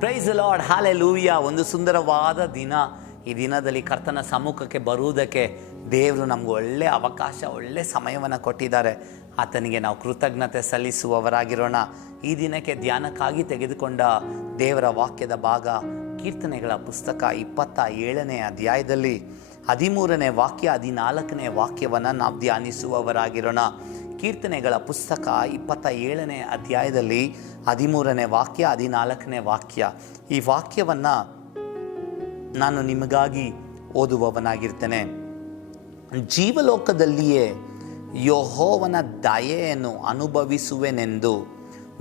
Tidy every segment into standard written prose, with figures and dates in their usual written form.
Price the lord, hallelujah. ಒಂದು ಸುಂದರವಾದ ದಿನ. ಈ ದಿನದಲ್ಲಿ ಕರ್ತನ ಸಮ್ಮುಖಕ್ಕೆ ಬರುವುದಕ್ಕೆ ದೇವರು ನಮ್ಗೆ ಒಳ್ಳೆ ಅವಕಾಶ, ಒಳ್ಳೆ ಸಮಯವನ್ನು ಕೊಟ್ಟಿದ್ದಾರೆ. ಆತನಿಗೆ ನಾವು ಕೃತಜ್ಞತೆ ಸಲ್ಲಿಸುವವರಾಗಿರೋಣ. ಈ ದಿನಕ್ಕೆ ಧ್ಯಾನಕ್ಕಾಗಿ ತೆಗೆದುಕೊಂಡ ದೇವರ ವಾಕ್ಯದ ಭಾಗ ಕೀರ್ತನೆಗಳ ಪುಸ್ತಕ 27ನೇ ಅಧ್ಯಾಯದಲ್ಲಿ 13ನೇ ವಾಕ್ಯ 14ನೇ ವಾಕ್ಯವನ್ನು ನಾವು ಧ್ಯಾನಿಸುವವರಾಗಿರೋಣ. ಕೀರ್ತನೆಗಳ ಪುಸ್ತಕ 27ನೇ ಅಧ್ಯಾಯದಲ್ಲಿ 13ನೇ ವಾಕ್ಯ 14ನೇ ವಾಕ್ಯ. ಈ ವಾಕ್ಯವನ್ನು ನಾನು ನಿಮಗಾಗಿ ಓದುವವನಾಗಿರ್ತೇನೆ. ಜೀವಲೋಕದಲ್ಲಿಯೇ ಯೆಹೋವನ ದಯೆಯನ್ನು ಅನುಭವಿಸುವೆನೆಂದು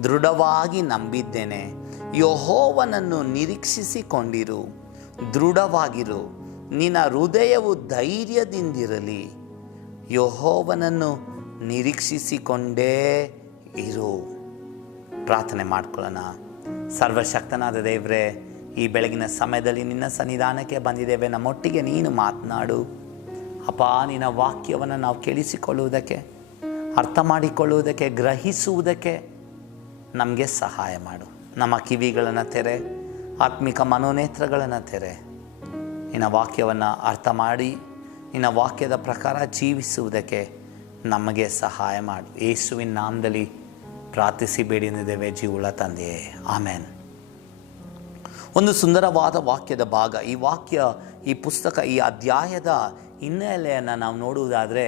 ದೃಢವಾಗಿ ನಂಬಿದ್ದೇನೆ. ಯೆಹೋವನನ್ನು ನಿರೀಕ್ಷಿಸಿಕೊಂಡಿರು, ದೃಢವಾಗಿರು, ನಿನ್ನ ಹೃದಯವು ಧೈರ್ಯದಿಂದಿರಲಿ. ಯೆಹೋವನನ್ನು ನಿರೀಕ್ಷಿಸಿಕೊಂಡೇ ಇರು. ಪ್ರಾರ್ಥನೆ ಮಾಡ್ಕೊಳ್ಳೋಣ. ಸರ್ವಶಕ್ತನಾದ ದೇವರೇ, ಈ ಬೆಳಗಿನ ಸಮಯದಲ್ಲಿ ನಿನ್ನ ಸನ್ನಿಧಾನಕ್ಕೆ ಬಂದಿದ್ದೇವೆ. ನಮ್ಮೊಟ್ಟಿಗೆ ನೀನು ಮಾತನಾಡು ಅಪ್ಪ. ನಿನ್ನ ವಾಕ್ಯವನ್ನು ನಾವು ಕೇಳಿಸಿಕೊಳ್ಳುವುದಕ್ಕೆ, ಅರ್ಥ ಮಾಡಿಕೊಳ್ಳುವುದಕ್ಕೆ, ಗ್ರಹಿಸುವುದಕ್ಕೆ ನಮಗೆ ಸಹಾಯ ಮಾಡು. ನಮ್ಮ ಕಿವಿಗಳನ್ನು ತೆರೆ, ಆತ್ಮಿಕ ಮನೋನೇತ್ರಗಳನ್ನು ತೆರೆ. ನಿನ್ನ ವಾಕ್ಯವನ್ನು ಅರ್ಥ ಮಾಡಿ ನಿನ್ನ ವಾಕ್ಯದ ಪ್ರಕಾರ ಜೀವಿಸುವುದಕ್ಕೆ ನಮಗೆ ಸಹಾಯ ಮಾಡು. ಯೇಸುವಿನ ನಾಮದಲ್ಲಿ ಪ್ರಾರ್ಥಿಸಿ ಬೇಡಿದ್ದೇವೆ ಜೀವುಳ್ಳ ತಂದೆಯೇ, ಆಮೇನ್. ಒಂದು ಸುಂದರವಾದ ವಾಕ್ಯದ ಭಾಗ. ಈ ವಾಕ್ಯ, ಈ ಪುಸ್ತಕ, ಈ ಅಧ್ಯಾಯದ ಹಿನ್ನೆಲೆಯನ್ನು ನಾವು ನೋಡುವುದಾದರೆ,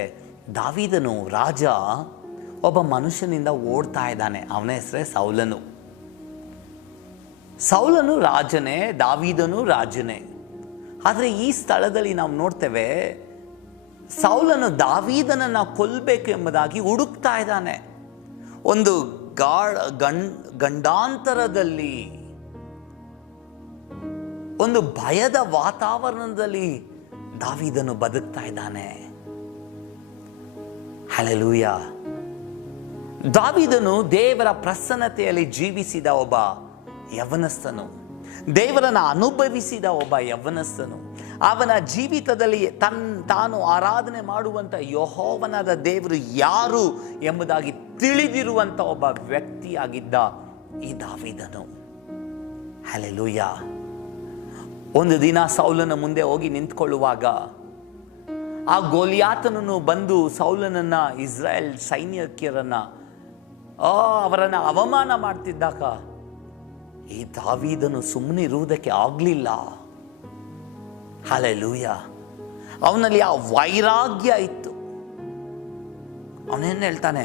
ದಾವೀದನು ರಾಜ ಒಬ್ಬ ಮನುಷ್ಯನಿಂದ ಓಡ್ತಾ ಇದ್ದಾನೆ. ಅವನ ಹೆಸರೇ ಸೌಲನು. ಸೌಲನು ರಾಜನೇ, ದಾವೀದನು ರಾಜನೇ. ಆದರೆ ಈ ಸ್ಥಳದಲ್ಲಿ ನಾವು ನೋಡ್ತೇವೆ, ಸೌಲನು ದಾವೀದನನ್ನು ಕೊಲ್ಲಬೇಕು ಎಂಬುದಾಗಿ ಹುಡುಕ್ತಾ ಇದ್ದಾನೆ. ಒಂದು ಗಂಡಾಂತರದಲ್ಲಿ, ಒಂದು ಭಯದ ವಾತಾವರಣದಲ್ಲಿ ದಾವೀದನು ಬದುಕ್ತಾ ಇದ್ದಾನೆ. ಹಲ್ಲೆಲೂಯಾ. ದಾವೀದನು ದೇವರ ಪ್ರಸನ್ನತೆಯಲ್ಲಿ ಜೀವಿಸಿದ ಒಬ್ಬ ಯವನಸ್ಥನು, ದೇವರನ್ನು ಅನುಭವಿಸಿದ ಒಬ್ಬ ಯವನಸ್ಥನು. ಅವನ ಜೀವಿತದಲ್ಲಿ ತಾನು ಆರಾಧನೆ ಮಾಡುವಂಥ ಯೆಹೋವನಾದ ದೇವರು ಯಾರು ಎಂಬುದಾಗಿ ತಿಳಿದಿರುವಂಥ ಒಬ್ಬ ವ್ಯಕ್ತಿಯಾಗಿದ್ದ ಈ ದಾವೀದನು. ಹಲ್ಲೆಲೂಯಾ. ಒಂದು ದಿನ ಸೌಲನ ಮುಂದೆ ಹೋಗಿ ನಿಂತ್ಕೊಳ್ಳುವಾಗ ಆ ಗೋಲಿಯಾತನನ್ನು ಬಂದು ಸೌಲನನ್ನ, ಇಸ್ರಾಯೇಲ್ ಸೈನಿಕರನ್ನು ಅವರನ್ನು ಅವಮಾನ ಮಾಡ್ತಿದ್ದಾಗ ಈ ದಾವೀದನು ಸುಮ್ಮನೆ ಇರುವುದಕ್ಕೆ ಆಗಲಿಲ್ಲ. ಹಲ್ಲೆಲೂಯಾ. ಅವನಲ್ಲಿ ಆ ವೈರಾಗ್ಯ ಇತ್ತು. ಅವನೇನು ಹೇಳ್ತಾನೆ,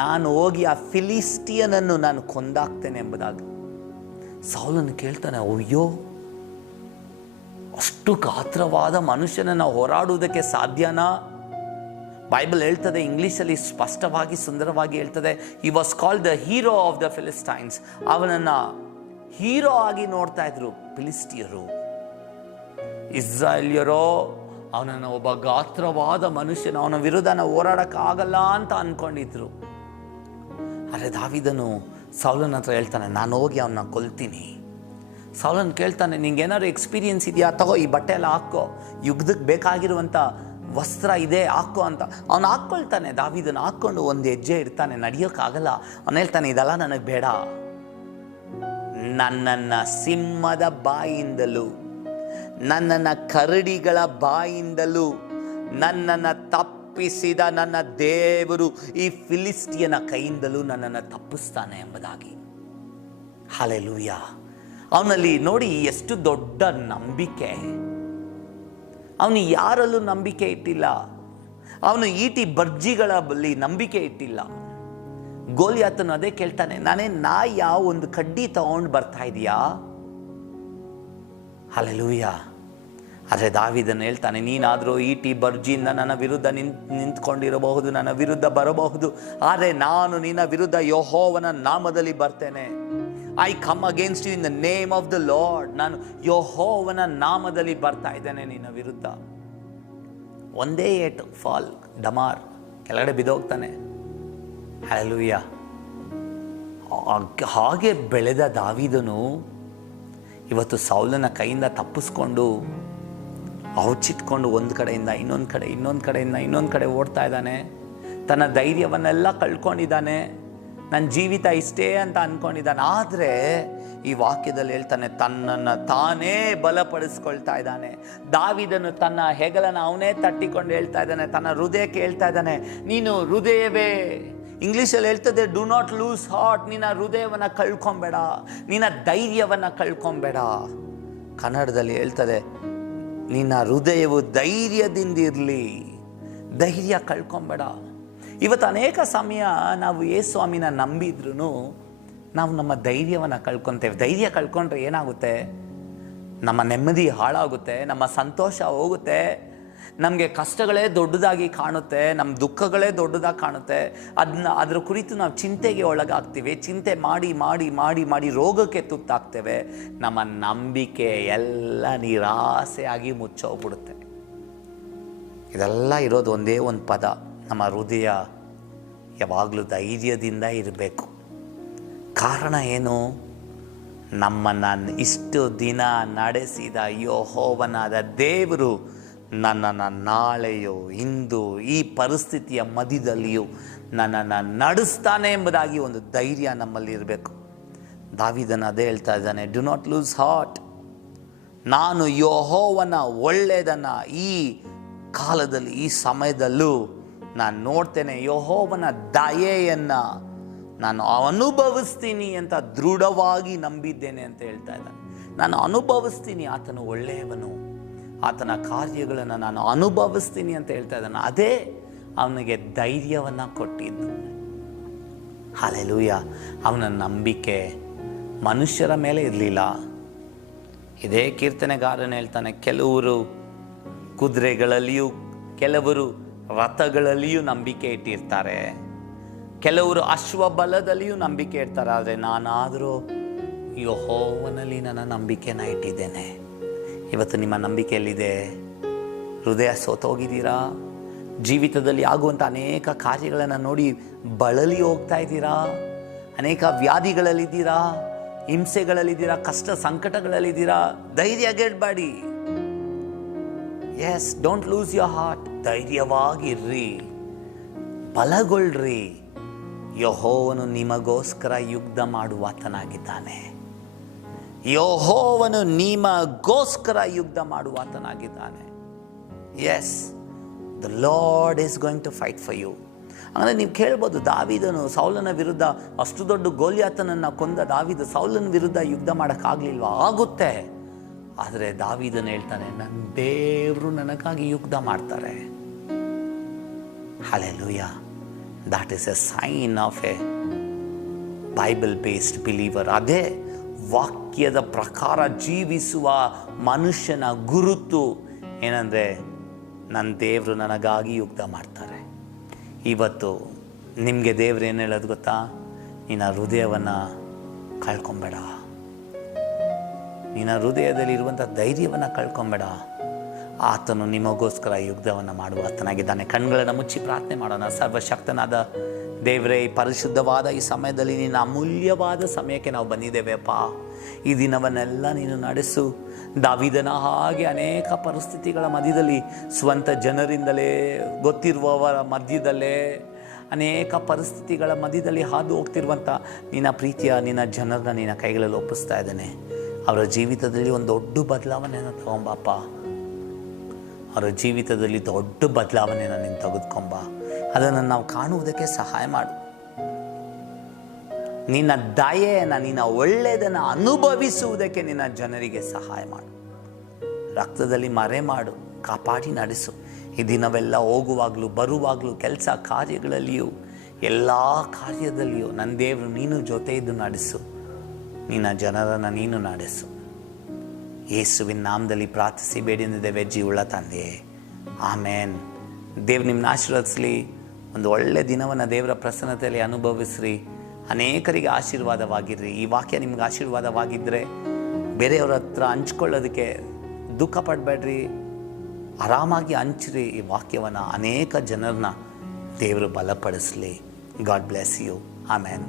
ನಾನು ಹೋಗಿ ಆ ಫಿಲಿಸ್ಟಿಯನನ್ನು ನಾನು ಕೊಂದಾಕ್ತೇನೆ ಎಂಬುದಾಗಿ. ಸೌಲನು ಕೇಳ್ತಾನೆ, ಅಯ್ಯೋ, ಅಷ್ಟು ಗಾತ್ರವಾದ ಮನುಷ್ಯನನ್ನು ಹೋರಾಡುವುದಕ್ಕೆ ಸಾಧ್ಯನಾ? ಬೈಬಲ್ ಹೇಳ್ತದೆ, ಇಂಗ್ಲೀಷಲ್ಲಿ ಸ್ಪಷ್ಟವಾಗಿ ಸುಂದರವಾಗಿ ಹೇಳ್ತದೆ, he was called the hero of the Philistines. ಅವನನ್ನು ಹೀರೋ ಆಗಿ ನೋಡ್ತಾ ಇದ್ರು ಫಿಲಿಸ್ಟಿಯರು. ಇಸ್ರಾಯೇಲ್ಯರೋ ಅವನನ್ನು ಒಬ್ಬ ಗಾತ್ರವಾದ ಮನುಷ್ಯನ, ಅವನ ವಿರುದ್ಧ ನಾವು ಹೋರಾಡಕ್ಕಾಗಲ್ಲ ಅಂತ ಅಂದ್ಕೊಂಡಿದ್ರು. ಆದರೆ ದಾವೀದನು ಸೌಲನ ಹತ್ರ ಹೇಳ್ತಾನೆ, ನಾನು ಹೋಗಿ ಅವನ್ನ ಕೊಲ್ತೀನಿ. ಸೌಲನ್ ಕೇಳ್ತಾನೆ, ನಿಂಗೇನಾದ್ರು ಎಕ್ಸ್ಪೀರಿಯನ್ಸ್ ಇದೆಯಾ? ತಗೋ, ಈ ಬಟ್ಟೆ ಎಲ್ಲ ಹಾಕೋ, ಯುದ್ಧಕ್ಕೆ ಬೇಕಾಗಿರುವಂಥ ವಸ್ತ್ರ ಇದೆ, ಹಾಕೋ ಅಂತ. ಅವನು ಹಾಕ್ಕೊಳ್ತಾನೆ. ದಾವೀದನು ಹಾಕ್ಕೊಂಡು ಒಂದು ಹೆಜ್ಜೆ ಇಡ್ತಾನೆ, ನಡೆಯೋಕ್ಕಾಗಲ್ಲ. ಅವನು ಹೇಳ್ತಾನೆ, ಇದೆಲ್ಲ ನನಗೆ ಬೇಡ. ನನ್ನನ್ನು ಸಿಂಹದ ಬಾಯಿಂದಲೂ, ನನ್ನನ್ನು ಕರಡಿಗಳ ಬಾಯಿಂದಲೂ ನನ್ನನ್ನು ತಪ್ಪಿಸಿದ ನನ್ನ ದೇವರು ಈ ಫಿಲಿಸ್ಟಿಯನ ಕೈಯಿಂದಲೂ ನನ್ನನ್ನು ತಪ್ಪಿಸ್ತಾನೆ ಎಂಬುದಾಗಿ. ಹಲ್ಲೆಲೂಯಾ. ಅವನಲ್ಲಿ ನೋಡಿ ಎಷ್ಟು ದೊಡ್ಡ ನಂಬಿಕೆ. ಅವನು ಯಾರಲ್ಲೂ ನಂಬಿಕೆ ಇಟ್ಟಿಲ್ಲ. ಅವನು ಈಟಿ ಬರ್ಜಿಗಳ ಬಳಿ ನಂಬಿಕೆ ಇಟ್ಟಿಲ್ಲ. ಗೋಲಿಯಾತನು ಅದೇ ಕೇಳ್ತಾನೆ, ನಾಯ ಒಂದು ಕಡ್ಡಿ ತಗೊಂಡು ಬರ್ತಾ ಇದೀಯಾ? ಹಲ್ಲೆಲೂಯಾ. ಆದರೆ ದಾವೀದನು ಹೇಳ್ತಾನೆ, ನೀನಾದರೂ ಈಟಿ ಬರ್ಜಿಯಿಂದ ನನ್ನ ವಿರುದ್ಧ ನಿಂತ್ಕೊಂಡಿರಬಹುದು, ನನ್ನ ವಿರುದ್ಧ ಬರಬಹುದು, ಆದರೆ ನಾನು ನಿನ್ನ ವಿರುದ್ಧ ಯೆಹೋವನ ನಾಮದಲ್ಲಿ ಬರ್ತೇನೆ. I come against you in the name of the Lord. ನಾನು ಯೆಹೋವನ ನಾಮದಲ್ಲಿ ಬರ್ತಾ ಇದ್ದೇನೆ ನಿನ್ನ ವಿರುದ್ಧ. ಒಂದೇ ಏಟು, ಫಾಲ್, ಡಮಾರ್, ಕೆಳಗಡೆ ಬಿದ್ದೋಗ್ತಾನೆ. ಹಲ್ಲೆಲೂಯಾ. ಹಾಗೆ ಬೆಳೆದ ದಾವೀದನು ಇವತ್ತು ಸೌಲನ ಕೈಯಿಂದ ತಪ್ಪಿಸ್ಕೊಂಡು ಔಚಿಟ್ಕೊಂಡು ಒಂದು ಕಡೆಯಿಂದ ಇನ್ನೊಂದು ಕಡೆ ಓಡ್ತಾ ಇದ್ದಾನೆ. ತನ್ನ ಧೈರ್ಯವನ್ನೆಲ್ಲ ಕಳ್ಕೊಂಡಿದ್ದಾನೆ. ನನ್ನ ಜೀವಿತ ಇಷ್ಟೇ ಅಂತ ಅಂದ್ಕೊಂಡಿದ್ದಾನೆ. ಆದರೆ ಈ ವಾಕ್ಯದಲ್ಲಿ ಹೇಳ್ತಾನೆ, ತನ್ನನ್ನು ತಾನೇ ಬಲಪಡಿಸ್ಕೊಳ್ತಾ ಇದ್ದಾನೆ. ದಾವೀದನು ತನ್ನ ಹೆಗಲನ್ನು ಅವನೇ ತಟ್ಟಿಕೊಂಡು ಹೇಳ್ತಾ ಇದ್ದಾನೆ, ತನ್ನ ಹೃದಯಕ್ಕೆ ಹೇಳ್ತಾ ಇದ್ದಾನೆ, ನೀನು ಹೃದಯವೇ, ಇಂಗ್ಲೀಷಲ್ಲಿ ಹೇಳ್ತದೆ ಡು ನಾಟ್ ಲೂಸ್ ಹಾರ್ಟ್, ನಿನ್ನ ಹೃದಯವನ್ನು ಕಳ್ಕೊಂಬೇಡ, ನಿನ್ನ ಧೈರ್ಯವನ್ನು ಕಳ್ಕೊಂಬೇಡ. ಕನ್ನಡದಲ್ಲಿ ಹೇಳ್ತದೆ, ನಿನ್ನ ಹೃದಯವು ಧೈರ್ಯದಿಂದಿರಲಿ, ಧೈರ್ಯ ಕಳ್ಕೊಂಬೇಡ. ಇವತ್ತು ಅನೇಕ ಸಮಯ ನಾವು ಯೇಸು ಸ್ವಾಮಿನ ನಂಬಿದ್ರೂ ನಾವು ನಮ್ಮ ಧೈರ್ಯವನ್ನು ಕಳ್ಕೊತೇವೆ. ಧೈರ್ಯ ಕಳ್ಕೊಂಡ್ರೆ ಏನಾಗುತ್ತೆ? ನಮ್ಮ ನೆಮ್ಮದಿ ಹಾಳಾಗುತ್ತೆ, ನಮ್ಮ ಸಂತೋಷ ಹೋಗುತ್ತೆ, ನಮಗೆ ಕಷ್ಟಗಳೇ ದೊಡ್ಡದಾಗಿ ಕಾಣುತ್ತೆ, ನಮ್ಮ ದುಃಖಗಳೇ ದೊಡ್ಡದಾಗಿ ಕಾಣುತ್ತೆ. ಅದರ ಕುರಿತು ನಾವು ಚಿಂತೆಗೆ ಒಳಗಾಗ್ತೀವಿ. ಚಿಂತೆ ಮಾಡಿ ಮಾಡಿ ಮಾಡಿ ಮಾಡಿ ರೋಗಕ್ಕೆ ತುತ್ತಾಗ್ತೇವೆ. ನಮ್ಮ ನಂಬಿಕೆ ಎಲ್ಲ ನಿರಾಸೆಯಾಗಿ ಮುಚ್ಚೋಗ್ಬಿಡುತ್ತೆ. ಇದೆಲ್ಲ ಇರೋದು ಒಂದೇ ಒಂದು ಪದ, ನಮ್ಮ ಹೃದಯ ಯಾವಾಗಲೂ ಧೈರ್ಯದಿಂದ ಇರಬೇಕು. ಕಾರಣ ಏನು? ನಮ್ಮನ್ನು ಇಷ್ಟು ದಿನ ನಡೆಸಿದ ಯೆಹೋವನಾದ ದೇವರು ನನ್ನನ್ನು ನಾಳೆಯೋ ಇಂದು ಈ ಪರಿಸ್ಥಿತಿಯ ಮಧ್ಯದಲ್ಲಿಯೂ ನನ್ನನ್ನು ನಡೆಸ್ತಾನೆ ಎಂಬುದಾಗಿ ಒಂದು ಧೈರ್ಯ ನಮ್ಮಲ್ಲಿ ಇರಬೇಕು. ದಾವೀದನು ಅದೇ ಹೇಳ್ತಾ ಇದ್ದಾನೆ, ಡು ನಾಟ್ ಲೂಸ್ ಹಾರ್ಟ್. ನಾನು ಯೆಹೋವನ ಒಳ್ಳೆಯದನ್ನು ಈ ಕಾಲದಲ್ಲಿ, ಈ ಸಮಯದಲ್ಲೂ ನಾನು ನೋಡ್ತೇನೆ. ಯೆಹೋವನ ದಯೆಯನ್ನು ನಾನು ಅನುಭವಿಸ್ತೀನಿ ಅಂತ ದೃಢವಾಗಿ ನಂಬಿದ್ದೇನೆ ಅಂತ ಹೇಳ್ತಾ ಇದ್ದಾನೆ. ನಾನು ಅನುಭವಿಸ್ತೀನಿ, ಆತನು ಒಳ್ಳೆಯವನು, ಆತನ ಕಾರ್ಯಗಳನ್ನು ನಾನು ಅನುಭವಿಸ್ತೀನಿ ಅಂತ ಹೇಳ್ತಾ ಇದ್ದಾನೆ. ಅದೇ ಅವನಿಗೆ ಧೈರ್ಯವನ್ನು ಕೊಟ್ಟಿದ್ದು. ಹಲ್ಲೆಲೂಯಾ. ಅವನ ನಂಬಿಕೆ ಮನುಷ್ಯರ ಮೇಲೆ ಇರಲಿಲ್ಲ. ಇದೇ ಕೀರ್ತನೆಗಾರನು ಹೇಳ್ತಾನೆ, ಕೆಲವರು ಕುದುರೆಗಳಲ್ಲಿಯೂ ಕೆಲವರು ರಥಗಳಲ್ಲಿಯೂ ನಂಬಿಕೆ ಇಟ್ಟಿರ್ತಾರೆ, ಕೆಲವರು ಅಶ್ವಬಲದಲ್ಲಿಯೂ ನಂಬಿಕೆ ಇಡ್ತಾರೆ, ಆದರೆ ನಾನಾದರೂ ಯೆಹೋವನಲ್ಲಿ ನನ್ನ ನಂಬಿಕೆನ ಇಟ್ಟಿದ್ದೇನೆ. ಇವತ್ತು ನಿಮ್ಮ ನಂಬಿಕೆಯಲ್ಲಿದೆ? ಹೃದಯ ಸೋತೋಗಿದ್ದೀರಾ? ಜೀವಿತದಲ್ಲಿ ಆಗುವಂಥ ಅನೇಕ ಕಾರ್ಯಗಳನ್ನು ನೋಡಿ ಬಳಲಿ ಹೋಗ್ತಾ ಇದ್ದೀರಾ? ಅನೇಕ ವ್ಯಾಧಿಗಳಲ್ಲಿದ್ದೀರಾ, ಹಿಂಸೆಗಳಲ್ಲಿದ್ದೀರಾ, ಕಷ್ಟ ಸಂಕಟಗಳಲ್ಲಿದ್ದೀರಾ? ಧೈರ್ಯಗೆಡಬೇಡಿ. Yes, don't lose your heart. ಧೈರ್ಯವಾಗಿರ್ರಿ, ಬಲಗೊಳ್ಳ್ರಿ. ಯೆಹೋವನು ನಿಮಗೋಸ್ಕರ ಯುದ್ಧ ಮಾಡುವಾತನಾಗಿದ್ದಾನೆ. ಯೆಹೋವನು ನಿಮಗೋಸ್ಕರ ಯುದ್ಧ ಮಾಡುವಾತನಾಗಿದ್ದಾನೆ. Yes, the Lord is going to fight for you. ಅಂದರೆ ನೀವು ಕೇಳ್ಬೋದು, ದಾವೀದನು ಸೌಲನ ವಿರುದ್ಧ, ಅಷ್ಟು ದೊಡ್ಡ ಗೋಲ್ಯಾತನನ್ನು ಕೊಂದ ದಾವೀದ ಸೌಲನ ವಿರುದ್ಧ ಯುದ್ಧ ಮಾಡೋಕ್ಕಾಗಲಿಲ್ವಾ? ಆಗುತ್ತೆ. ಆದರೆ ದಾವೀದನು ಹೇಳ್ತಾನೆ, ನನ್ನ ದೇವರು ನನಗಾಗಿ ಯುದ್ಧ ಮಾಡ್ತಾರೆ. Hallelujah. That is a sign of a Bible based believer. ಅದೇ ವಾಕ್ಯದ ಪ್ರಕಾರ ಜೀವಿಸುವ ಮನುಷ್ಯನ ಗುರುತು ಏನಂದರೆ, ನನ್ನ ದೇವರು ನನಗಾಗಿ ಯುದ್ಧ ಮಾಡ್ತಾರೆ. ಇವತ್ತು ನಿಮಗೆ ದೇವ್ರು ಏನು ಹೇಳೋದು ಗೊತ್ತಾ? ನಿನ್ನ ಹೃದಯವನ್ನು ಕಳ್ಕೊಂಬೇಡ, ನಿನ್ನ ಹೃದಯದಲ್ಲಿರುವಂಥ ಧೈರ್ಯವನ್ನು ಕಳ್ಕೊಂಬೇಡ. ಆತನು ನಿಮಗೋಸ್ಕರ ಯುದ್ಧವನ್ನು ಮಾಡುವ ಆತನಾಗಿದ್ದಾನೆ. ಕಣ್ಗಳನ್ನು ಮುಚ್ಚಿ ಪ್ರಾರ್ಥನೆ ಮಾಡೋಣ. ಸರ್ವಶಕ್ತನಾದ ದೇವರೇ, ಈ ಪರಿಶುದ್ಧವಾದ ಈ ಸಮಯದಲ್ಲಿ ನಿನ್ನ ಅಮೂಲ್ಯವಾದ ಸಮಯಕ್ಕೆ ನಾವು ಬಂದಿದ್ದೇವೆಪ್ಪ. ಈ ದಿನವನ್ನೆಲ್ಲ ನೀನು ನಡೆಸು. ದಾವೀದನ ಹಾಗೆ ಅನೇಕ ಪರಿಸ್ಥಿತಿಗಳ ಮಧ್ಯದಲ್ಲಿ, ಸ್ವಂತ ಜನರಿಂದಲೇ, ಗೊತ್ತಿರುವವರ ಮಧ್ಯದಲ್ಲೇ, ಅನೇಕ ಪರಿಸ್ಥಿತಿಗಳ ಮಧ್ಯದಲ್ಲಿ ಹಾದು ಹೋಗ್ತಿರುವಂಥ ನಿನ್ನ ಪ್ರೀತಿಯ ನಿನ್ನ ಜನರನ್ನ ನಿನ್ನ ಕೈಗಳಲ್ಲಿ ಒಪ್ಪಿಸ್ತಾ ಇದ್ದೇನೆ. ಅವರ ಜೀವಿತದಲ್ಲಿ ಒಂದು ದೊಡ್ಡ ಬದಲಾವಣೆಯನ್ನು ತಗೊಂಬಪ್ಪ. ಅವರ ಜೀವಿತದಲ್ಲಿ ದೊಡ್ಡ ಬದಲಾವಣೆಯನ್ನು ನೀನು ತೆಗೆದುಕೊಂಬ. ಅದನ್ನು ನಾವು ಕಾಣುವುದಕ್ಕೆ ಸಹಾಯ ಮಾಡು. ನಿನ್ನ ದಯೆಯನ್ನು, ನಿನ್ನ ಒಳ್ಳೆಯದನ್ನು ಅನುಭವಿಸುವುದಕ್ಕೆ ನಿನ್ನ ಜನರಿಗೆ ಸಹಾಯ ಮಾಡು. ರಕ್ತದಲ್ಲಿ ಮರೆ ಮಾಡು, ಕಾಪಾಡಿ ನಡೆಸು. ಈ ದಿನವೆಲ್ಲ ಹೋಗುವಾಗಲೂ ಬರುವಾಗಲೂ ಕೆಲಸ ಕಾರ್ಯಗಳಲ್ಲಿಯೂ ಎಲ್ಲ ಕಾರ್ಯದಲ್ಲಿಯೂ ನನ್ನ ದೇವರು ನೀನು ಜೊತೆ ಇದ್ದು ನಡೆಸು. ನಿನ್ನ ಜನರನ್ನು ನೀನು ನಡೆಸು. ಯೇಸುವಿನ ನಾಮದಲ್ಲಿ ಪ್ರಾರ್ಥಿಸಿ ಬೇಡಿದ್ದೇವೆ ಜೀವುಳ್ಳ ತಂದೆಯೇ, ಆಮೇನ್. ದೇವ್ರು ನಿಮ್ಮನ್ನ ಆಶೀರ್ವದಿಸಲಿ. ಒಂದು ಒಳ್ಳೆಯ ದಿನವನ್ನು ದೇವರ ಪ್ರಸನ್ನತೆಯಲ್ಲಿ ಅನುಭವಿಸ್ರಿ. ಅನೇಕರಿಗೆ ಆಶೀರ್ವಾದವಾಗಿರ್ರಿ. ಈ ವಾಕ್ಯ ನಿಮ್ಗೆ ಆಶೀರ್ವಾದವಾಗಿದ್ದರೆ ಬೇರೆಯವ್ರ ಹತ್ರ ಹಂಚ್ಕೊಳ್ಳೋದಕ್ಕೆ ದುಃಖ ಪಡಬೇಡ್ರಿ, ಆರಾಮಾಗಿ ಹಂಚ್ರಿ ಈ ವಾಕ್ಯವನ್ನು. ಅನೇಕ ಜನರನ್ನ ದೇವರು ಬಲಪಡಿಸಲಿ. God bless you. ಆಮೇನ್.